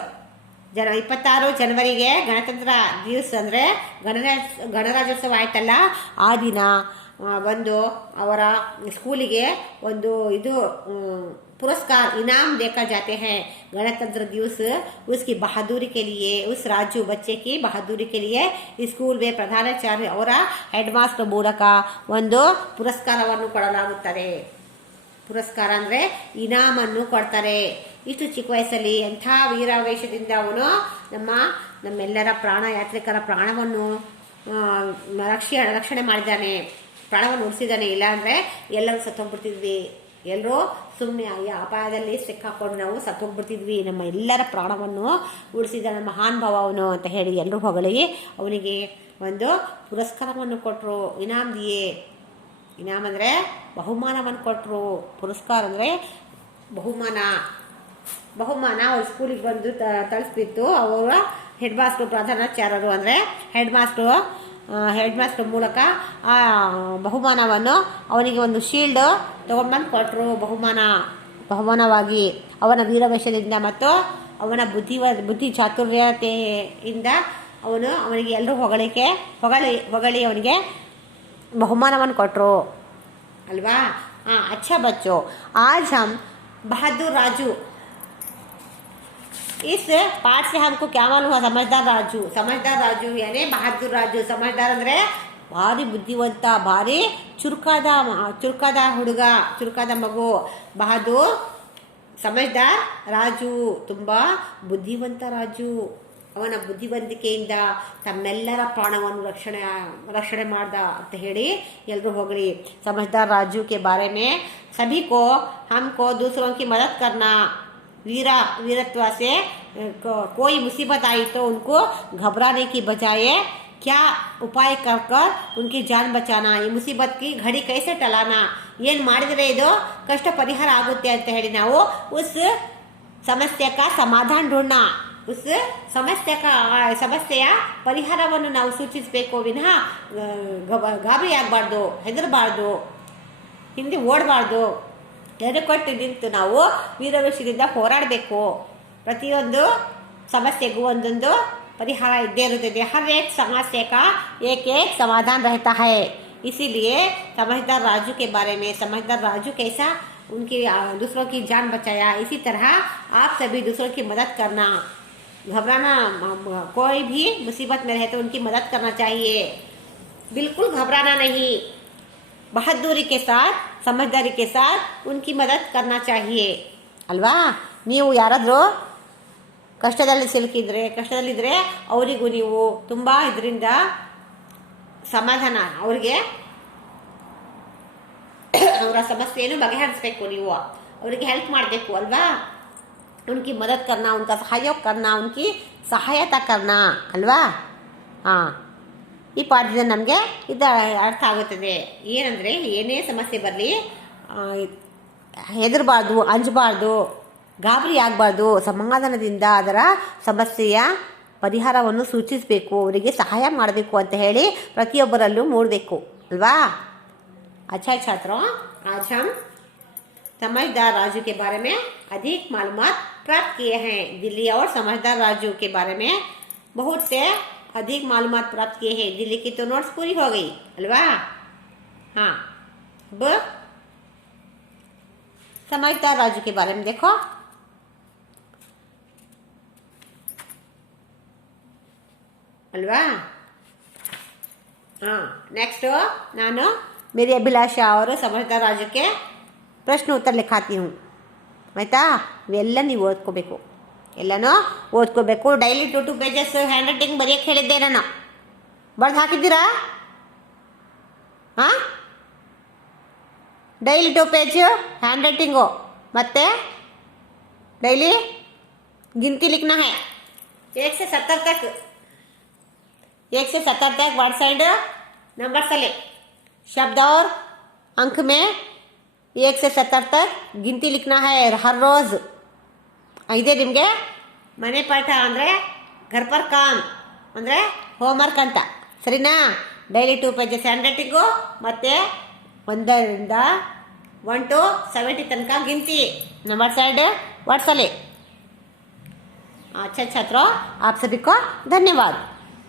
ಜನವರಿಗೆ ಗಣತಂತ್ರ ದಿವಸ ಅಂದರೆ ಗಣರಾಜ್ಯೋತ್ಸವ ಆಯ್ತಲ್ಲ, ಆ ದಿನ ಒಂದು ಅವರ ಸ್ಕೂಲಿಗೆ ಒಂದು ಇದು पुरस्कार इनाम देखा जाते हैं। गणतंत्र दिवस उसकी बहादुरी के लिए, उस राजू बच्चे की बहादुरी के लिए स्कूल में प्रधानाचार्य और हेड मास्टर ಮೂಲಕ ಒಂದು ಪುರಸ್ಕಾರವನ್ನು ಕೊಡಲಾಗುತ್ತದೆ। ಪುರಸ್ಕಾರ ಅಂದ್ರೆ ಇನಾಮನ್ನು ಕೊಡ್ತಾರೆ। ಇಷ್ಟು ಚಿಕ್ಕ ವಯಸ್ಸಲ್ಲಿ ಎಂಥ ವೀರಾವೇಶದಿಂದ ಅವನು ನಮ್ಮೆಲ್ಲರ ಪ್ರಾಣ ಯಾತ್ರಿಕರ ಪ್ರಾಣವನ್ನು ರಕ್ಷಣೆ ಮಾಡಿದ್ದಾನೆ, ಪ್ರಾಣವನ್ನು ಉಳಿಸಿದ್ದಾನೆ। ಇಲ್ಲ ಅಂದ್ರೆ ಎಲ್ಲರೂ ಸತ್ತೋಗ್ಬಿಡ್ತಿದ್ವಿ, ಎಲ್ಲರೂ ಸುಮ್ಮನೆ ಅಪಾಯದಲ್ಲಿ ಸಿಕ್ಕಾಕೊಂಡು ನಾವು ಸತ್ತೋಗ್ಬಿಡ್ತಿದ್ವಿ। ನಮ್ಮ ಎಲ್ಲರ ಪ್ರಾಣವನ್ನು ಉಳಿಸಿದ ನಮ್ಮ ಮಹಾನ್ ಭಾವ ಅವನು ಅಂತ ಹೇಳಿ ಎಲ್ಲರೂ ಹೊಗಳಿ ಅವನಿಗೆ ಒಂದು ಪುರಸ್ಕಾರವನ್ನು ಕೊಟ್ಟರು। ಇನಾಮ್ ದಿಯೇ, ಇನಾಮ್ ಅಂದರೆ ಬಹುಮಾನವನ್ನು ಕೊಟ್ಟರು, ಪುರಸ್ಕಾರ ಅಂದರೆ ಬಹುಮಾನ ಅವ್ರ ಸ್ಕೂಲಿಗೆ ಬಂದು ತಳಿಸ್ಬಿತ್ತು। ಅವರ ಹೆಡ್ ಮಾಸ್ಟರ್ ಪ್ರಧಾನಾಚಾರ್ಯರು ಅಂದರೆ ಹೆಡ್ ಮಾಸ್ಟರ್ ಮೂಲಕ ಆ ಬಹುಮಾನವನ್ನು ಅವನಿಗೆ ಒಂದು ಶೀಲ್ಡ್ ತಗೊಂಡ್ಬಂದು ಕೊಟ್ಟರು। ಬಹುಮಾನವಾಗಿ ಅವನ ವೀರವೇಶದಿಂದ ಮತ್ತು ಅವನ ಬುದ್ಧಿ ಚಾತುರ್ಯತೆಯಿಂದ ಅವನಿಗೆ ಎಲ್ಲರೂ ಹೊಗಳಿ ಅವನಿಗೆ ಬಹುಮಾನವನ್ನು ಕೊಟ್ಟರು ಅಲ್ವಾ। अच्छा बच्चों, आज हम बहादुर राजू, इस पाठ से हमको क्या मालूम हुआ? समझदार राजू यानी बहादुर राजू। समझदार ಅಂದ್ರೆ ಭಾರಿ ಬುದ್ಧಿವಂತ, ಭಾರಿ ಚುರುಕಾದ ಹುಡುಗ, ಚುರುಕಾದ ಮಗು। ಬಹದ್ದೂರ್ ಸಮಜ್ದಾರ್ ರಾಜು, ತುಂಬಾ ಬುದ್ಧಿವಂತ ರಾಜು। ಅವನ ಬುದ್ಧಿವಂತಿಕೆಯಿಂದ ತಮ್ಮೆಲ್ಲರ ಪ್ರಾಣವನ್ನು ರಕ್ಷಣೆ ಮಾಡ್ದ ಅಂತ ಹೇಳಿ ಎಲ್ಲರೂ ಹೊಗಳಿ। समझदार राजू के बारे में सभी को हमको दूसरों की मदद करना, वीरत्व से कोई मुसीबत आई तो उनको घबराने की बजाय क्या उपाय कर उनकी जान बचाना, ಈ ಮುಸೀಬತ್ की घड़ी कैसे टलाना, ಏನು ಮಾಡಿದರೆ ಇದು ಕಷ್ಟ ಪರಿಹಾರ ಆಗುತ್ತೆ ಅಂತ ಹೇಳಿ ನಾವು उस समस्या का समाधान ढूंढना, उस ಸಮಸ್ಯೆಯ ಪರಿಹಾರವನ್ನು ನಾವು ಸೂಚಿಸಬೇಕು ವಿನಃ ಗಾಬರಿ ಆಗಬಾರ್ದು, ಹೆದರಬಾರ್ದು, ಹಿಂದೆ ಓಡಬಾರ್ದು, ಎದೆಕೊಟ್ಟು ನಿಂತು ನಾವು ವೀರವೇಶದಿಂದ ಹೋರಾಡಬೇಕು। ಪ್ರತಿಯೊಂದು ಸಮಸ್ಯೆಗೂ ಒಂದೊಂದು परिहार इद्दे इरुत्तदे। हर एक समस्या का एक समाधान रहता है। इसीलिए समझदार राजू के बारे में, समझदार राजू कैसा उनकी दूसरों की जान बचाया, इसी तरह आप सभी दूसरों की मदद करना, घबराना, कोई भी मुसीबत में रहे तो उनकी मदद करना चाहिए, बिल्कुल घबराना नहीं, बहादुरी के साथ, समझदारी के साथ उनकी मदद करना चाहिए अल्वा। ನೀವು ಯಾರಾದರೂ ಕಷ್ಟದಲ್ಲಿದ್ದರೆ ಅವರಿಗೂ ನೀವು ತುಂಬ ಇದರಿಂದ ಸಮಾಧಾನ, ಅವರಿಗೆ ಅವರ ಸಮಸ್ಯೆಯನ್ನು ಬಗೆಹರಿಸಬೇಕು, ನೀವು ಅವರಿಗೆ ಹೆಲ್ಪ್ ಮಾಡಬೇಕು ಅಲ್ವಾ। उनकी मदद करना, उनका सहयोग करना, उनकी सहायता करना ಅಲ್ವಾ। ಈ ಪಾಠದಿಂದ ನಮಗೆ ಇದು ಅರ್ಥ ಆಗುತ್ತದೆ। ಏನಂದರೆ ಏನೇ ಸಮಸ್ಯೆ ಬರಲಿ ಹೆದರಬಾರ್ದು, ಅಂಜಬಾರ್ದು, ಗಾಬರಿ ಆಗಬಾರ್ದು, ಸಮಾಧಾನದಿಂದ ಅದರ ಸಮಸ್ಯೆಯ ಪರಿಹಾರವನ್ನು ಸೂಚಿಸಬೇಕು, ಅವರಿಗೆ ಸಹಾಯ ಮಾಡಬೇಕು ಅಂತ ಹೇಳಿ ಪ್ರತಿಯೊಬ್ಬರಲ್ಲೂ ಮೂಡಬೇಕು ಅಲ್ವಾ। अच्छा छात्रों, आज हम समझदार राजू के बारे में अधिक मालूमात प्राप्त किए हैं। दिल्ली और समझदार राजू के बारे में बहुत से अधिक मालूमात प्राप्त किए हैं। दिल्ली की तो नोट्स पूरी हो गई अल्वा। हाँ, अब समझदार राजू के बारे में देखो। अल्वा। हाँ, नेक्स्ट ನಾನು मेरी अभिलाषा और समझदार राजू के ಪ್ರಶ್ನೆ ಉತ್ತರ ಲಿಖಾತಿ ಹೂँ ಆಯಿತಾ। ಇವೆಲ್ಲ ನೀವು ಓದ್ಕೋಬೇಕು, ಎಲ್ಲನೂ ಓದ್ಕೋಬೇಕು। ಡೈಲಿ 2 ಪೇಜಸ್ ಹ್ಯಾಂಡ್ ರೈಟಿಂಗ್ ಬರೆಯೋಕ್ಕೆ ಹೇಳಿದ್ದೆ ನಾನು, ಬರೆದು ಹಾಕಿದ್ದೀರಾ? ಹಾಂ, ಡೈಲಿ 2 पेज ಹ್ಯಾಂಡ್ ರೈಟಿಂಗು, ಮತ್ತು ಡೈಲಿ गिनती लिखना है 1 से 70 तक, 1 से 70 तक वर्ड साइड नंबर चले, शब्द और अंक में 1 से 70 तक गिनती लिखना है हर रोज। इदे निಮಗೆ ಮನೆ ಪಾಠ ಅಂದರೆ घर पर काम ಅಂದರೆ ಹೋಮ್ವರ್ಕ್ ಅಂತ, ಸರಿನಾ? ಡೈಲಿ 2 ಪೇಜಸ್ ಹ್ಯಾಂಡ್ ರೈಟಿಂಗು ಮತ್ತು 1 to 70 तक गिनती नंबर साइड वर्ड चले। अच्छा छात्रों, आप सभी को धन्यवाद।